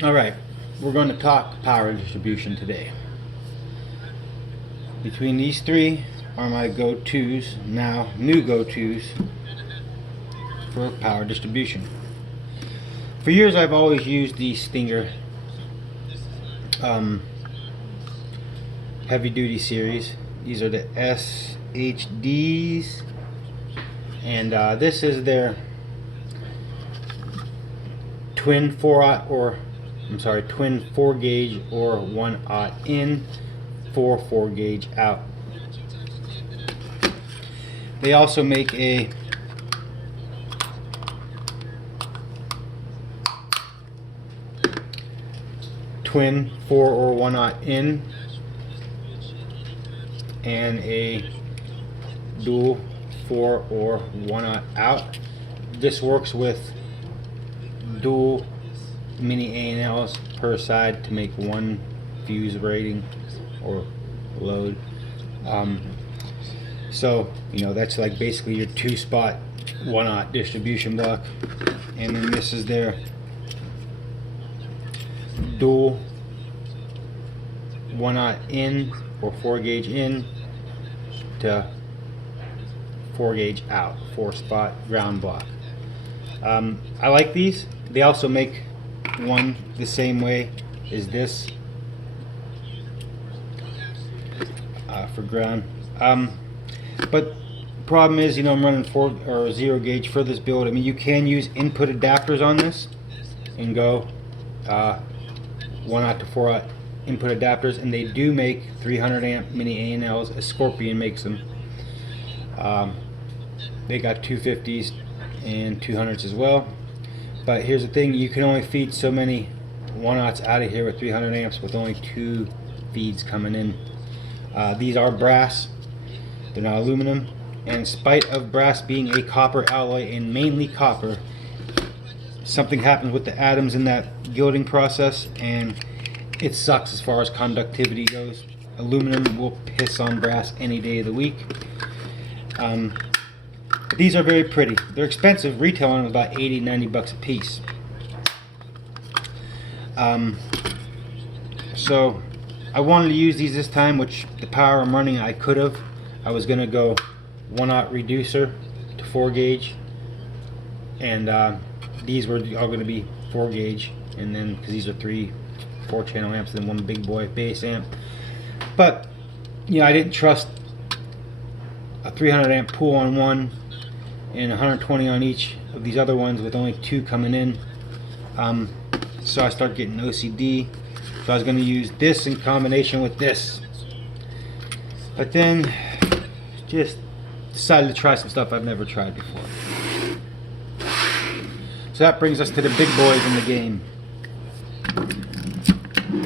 Alright, we're going to talk power distribution today. Between these three are my go-tos, now new go-tos for power distribution. For years I've always used the Stinger heavy duty series. These are the SHDs, and this is their twin 4 gauge or 1/0 in, 4 gauge out. They also make a twin 4 or 1/0 in and a dual 4 or 1/0 out. This works with dual mini A&Ls per side to make one fuse rating or load. So you know, that's like basically your 2-spot 1/0 distribution block. And then this is their dual 1/0 in or 4 gauge in to 4 gauge out, 4-spot ground block. I like these. They also make one the same way as this for ground. But problem is, you know, I'm running 4 or 0 gauge for this build. I mean, you can use input adapters on this and go 1/0 to 4/0 input adapters, and they do make 300 amp mini A&Ls. Scorpion makes them. They got 250s and 200s as well. But here's the thing, you can only feed so many 1/0s out of here with 300 amps with only 2 feeds coming in. These are brass, they're not aluminum, and in spite of brass being a copper alloy and mainly copper, something happens with the atoms in that gilding process and it sucks as far as conductivity goes. Aluminum will piss on brass any day of the week. But these are very pretty. They're expensive, retailing about 80-90 bucks a piece. So I wanted to use these this time, which the power I'm running I could have. I was going to go 1/0 reducer to 4 gauge, and these were all going to be 4 gauge, and then because these are 4 channel amps and then one big boy bass amp. But you know, I didn't trust a 300 amp pool on one and 120 on each of these other ones with only 2 coming in. So I started getting OCD. So I was going to use this in combination with this. But then just decided to try some stuff I've never tried before. So that brings us to the big boys in the game.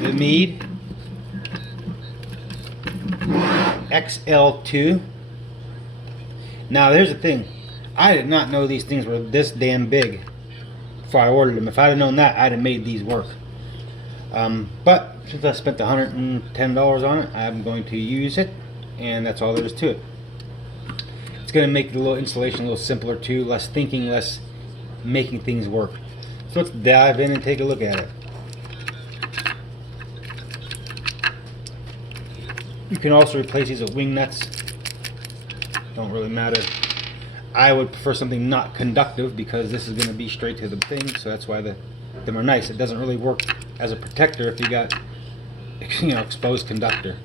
The Mead Xl2. Now there's the thing, I did not know these things were this damn big before I ordered them. If I'd have known that, I'd have made these work. But since I spent $110 on it, I'm going to use it, and that's all there is to it. It's going to make the little installation a little simpler too, less thinking, less making things work. So let's dive in and take a look at it. You can also replace these with wing nuts. Don't really matter. I would prefer something not conductive because this is going to be straight to the thing, so that's why them are nice. It doesn't really work as a protector if you got, you know, exposed conductive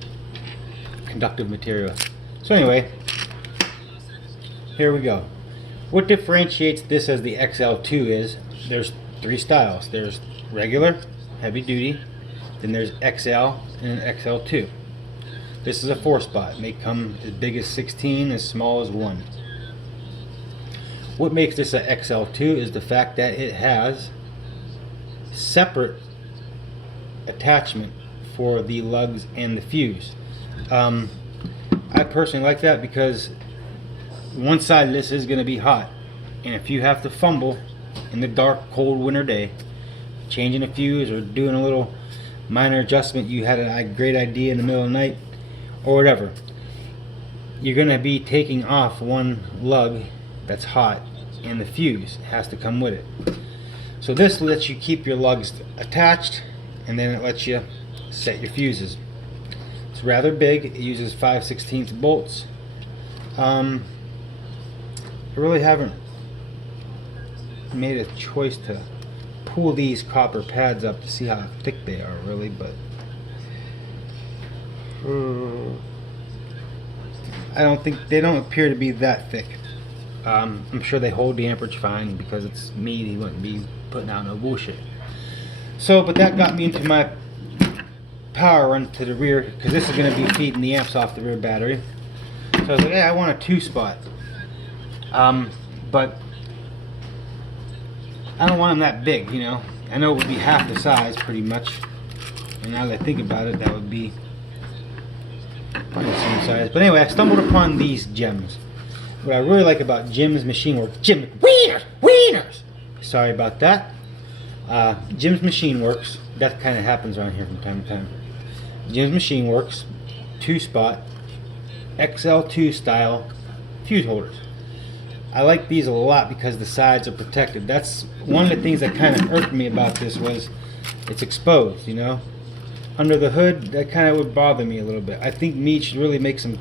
material. So anyway, here we go. What differentiates this as the XL2 is there's 3 styles. There's regular, heavy duty, then there's XL, and an XL2. This is a 4-spot. It may come as big as 16, as small as 1. What makes this a XL2 is the fact that it has separate attachment for the lugs and the fuse. I personally like that because one side of this is going to be hot, and if you have to fumble in the dark, cold winter day changing a fuse or doing a little minor adjustment, you had a great idea in the middle of the night or whatever, you're going to be taking off one lug that's hot, and the fuse has to come with it. So this lets you keep your lugs attached, and then it lets you set your fuses. It's rather big. It uses 5/16 bolts. I really haven't made a choice to pull these copper pads up to see how thick they are, really, but I don't think they don't appear to be that thick. I'm sure they hold the amperage fine because it's Meade. He wouldn't be putting out no bullshit. So, but that got me into my power run to the rear, because this is going to be feeding the amps off the rear battery. So I was like, yeah, I want a 2-spot. But I don't want them that big, you know. I know it would be half the size, pretty much. And now that I think about it, that would be probably the same size. But anyway, I stumbled upon these gems. What I really like about Jim's Machine Works, Wieners! Sorry about that. Jim's Machine Works, that kind of happens around here from time to time. Jim's Machine Works, 2-spot, XL2 style fuse holders. I like these a lot because the sides are protected. That's one of the things that kind of irked me about this, was it's exposed, you know. Under the hood, that kind of would bother me a little bit. I think Meade should really make some,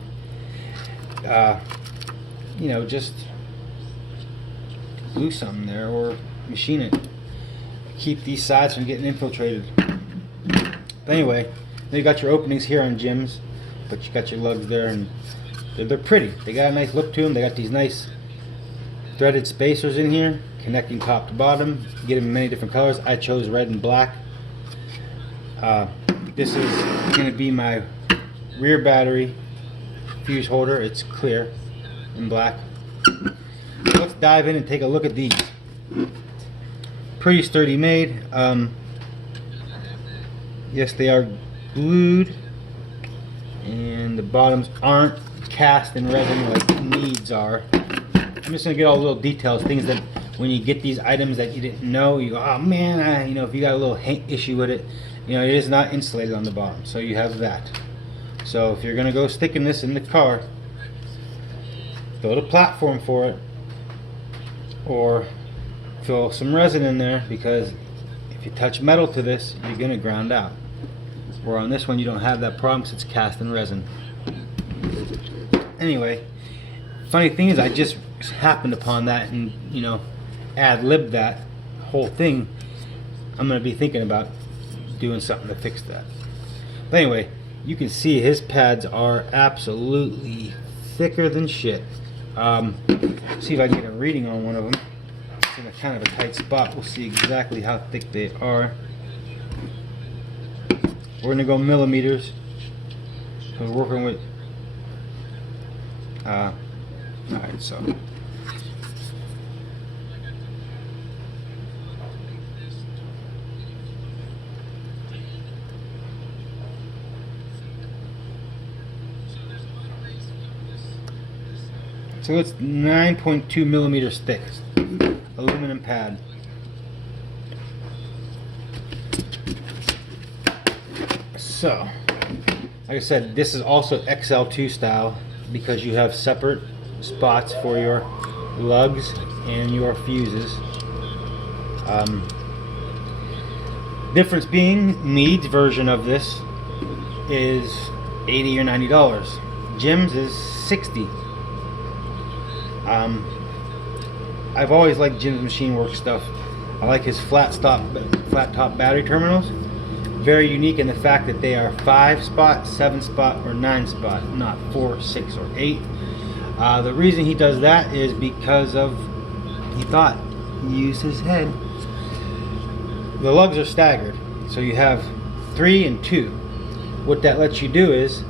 you know, just glue something there or machine it. Keep these sides from getting infiltrated. But anyway, you got your openings here on Jim's, but you got your lugs there, and they're pretty. They got a nice look to them. They got these nice threaded spacers in here, connecting top to bottom. You get them in many different colors. I chose red and black. This is going to be my rear battery fuse holder. It's clear and black. So let's dive in and take a look at these. Pretty sturdy made. Yes, they are glued, and the bottoms aren't cast in resin like Meade's are. I'm just gonna get all the little details, things that when you get these items that you didn't know, you go, oh man, you know, if you got a little issue with it, you know, it is not insulated on the bottom, so you have that. So if you're gonna go sticking this in the car, build a platform for it, or fill some resin in there, because if you touch metal to this, you're gonna ground out. Where on this one you don't have that problem because it's cast in resin. Anyway, funny thing is I just happened upon that and, you know, ad-libbed that whole thing. I'm gonna be thinking about doing something to fix that. But anyway, you can see his pads are absolutely thicker than shit. See if I can get a reading on one of them. It's in a kind of a tight spot. We'll see exactly how thick they are. We're gonna go millimeters. We're working with alright, so it's 9.2 millimeters thick, aluminum pad. So, like I said, this is also XL2 style because you have separate spots for your lugs and your fuses. Difference being, Meade's version of this is $80 or $90. Jim's is $60. I've always liked Jim's Machine Works stuff. I like his flat top battery terminals. Very unique in the fact that they are 5-spot, 7-spot, or 9-spot, not 4, 6, or 8. The reason he does that is because of, he thought, he used his head. The lugs are staggered, so you have 3 and 2. What that lets you do is,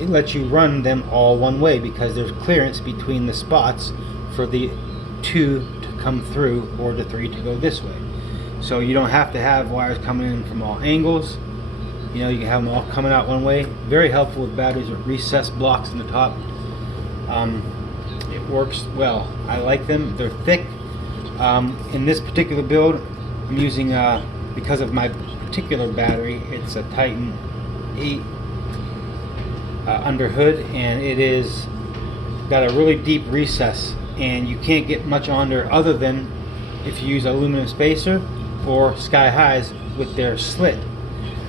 it lets you run them all one way because there's clearance between the spots for the 2 to come through or the 3 to go this way. So you don't have to have wires coming in from all angles. You know, you can have them all coming out one way. Very helpful with batteries with recessed blocks in the top. It works well. I like them. They're thick. In this particular build, I'm using, because of my particular battery, it's a Titan 8 under hood, and it is got a really deep recess, and you can't get much under other than if you use an aluminum spacer or Sky Highs with their slit.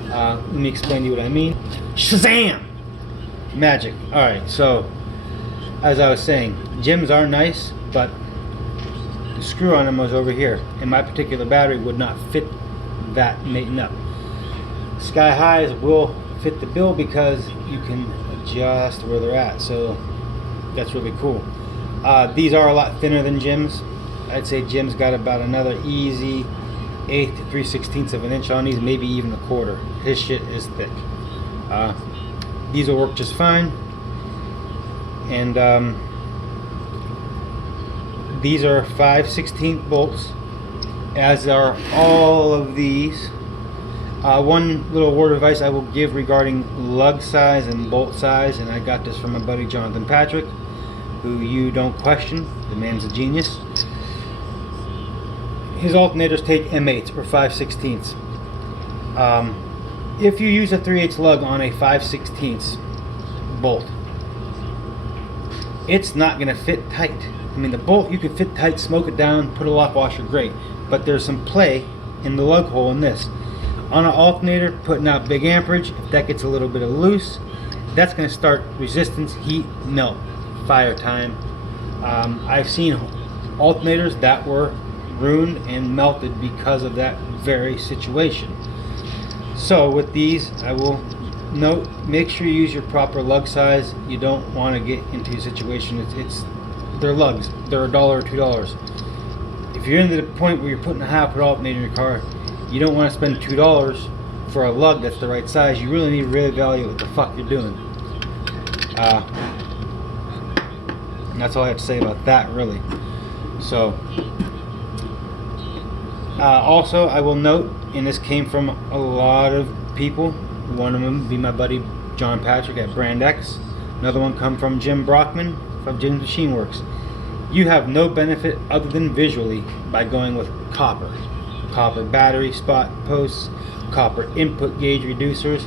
Let me explain to you what I mean. Shazam! Magic. Alright, so as I was saying, gems are nice, but the screw on them was over here, and my particular battery would not fit that mating up. Sky Highs will fit the bill because you can adjust where they're at, so that's really cool. These are a lot thinner than Jim's. I'd say Jim's got about another easy 1/8 to 3/16 of an inch on these, maybe even 1/4. His shit is thick. These will work just fine, and these are 5/16 bolts, as are all of these. One little word of advice I will give regarding lug size and bolt size, and I got this from my buddy Jonathan Patrick, who you don't question. The man's a genius. His alternators take M8s or 5/16. If you use a 3/8 lug on a 5/16 bolt, it's not going to fit tight. I mean, the bolt you can fit tight, smoke it down, put a lock washer, great, but there's some play in the lug hole in this. On an alternator putting out big amperage, if that gets a little bit of loose, that's going to start resistance, heat, melt, fire time. I've seen alternators that were ruined and melted because of that very situation. So with these, I will note, make sure you use your proper lug size. You don't want to get into a situation, they're lugs, they're $1 or $2. If you're into the point where you're putting a high output alternator in your car, you don't want to spend $2 for a lug that's the right size. You really need to really value what the fuck you're doing. And that's all I have to say about that, really. So also I will note, and this came from a lot of people, one of them be my buddy John Patrick at Brand X, another one come from Jim Brockman from Jim's Machine Works. You have no benefit other than visually by going with copper battery spot posts, copper input gauge reducers.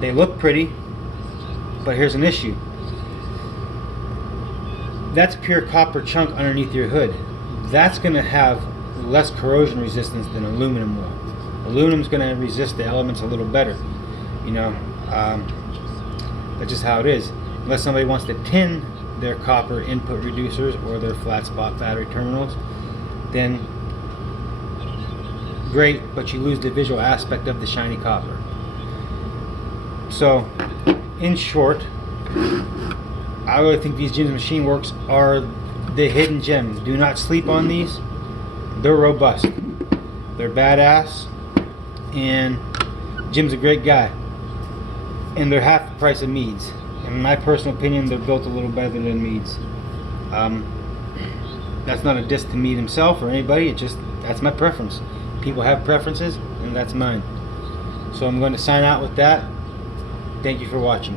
They look pretty, but here's an issue. That's pure copper chunk underneath your hood. That's going to have less corrosion resistance than aluminum will. Aluminum's going to resist the elements a little better. You know, that's just how it is. Unless somebody wants to tin their copper input reducers or their flat spot battery terminals, then great, but you lose the visual aspect of the shiny copper. So, in short, I really think these Jim's Machine Works are the hidden gems. Do not sleep on these. They're robust. They're badass. And Jim's a great guy. And they're half the price of Meade's. In my personal opinion, they're built a little better than Meade's. That's not a diss to Meade himself or anybody. It just, that's my preference. People have preferences, and that's mine. So I'm going to sign out with that. Thank you for watching.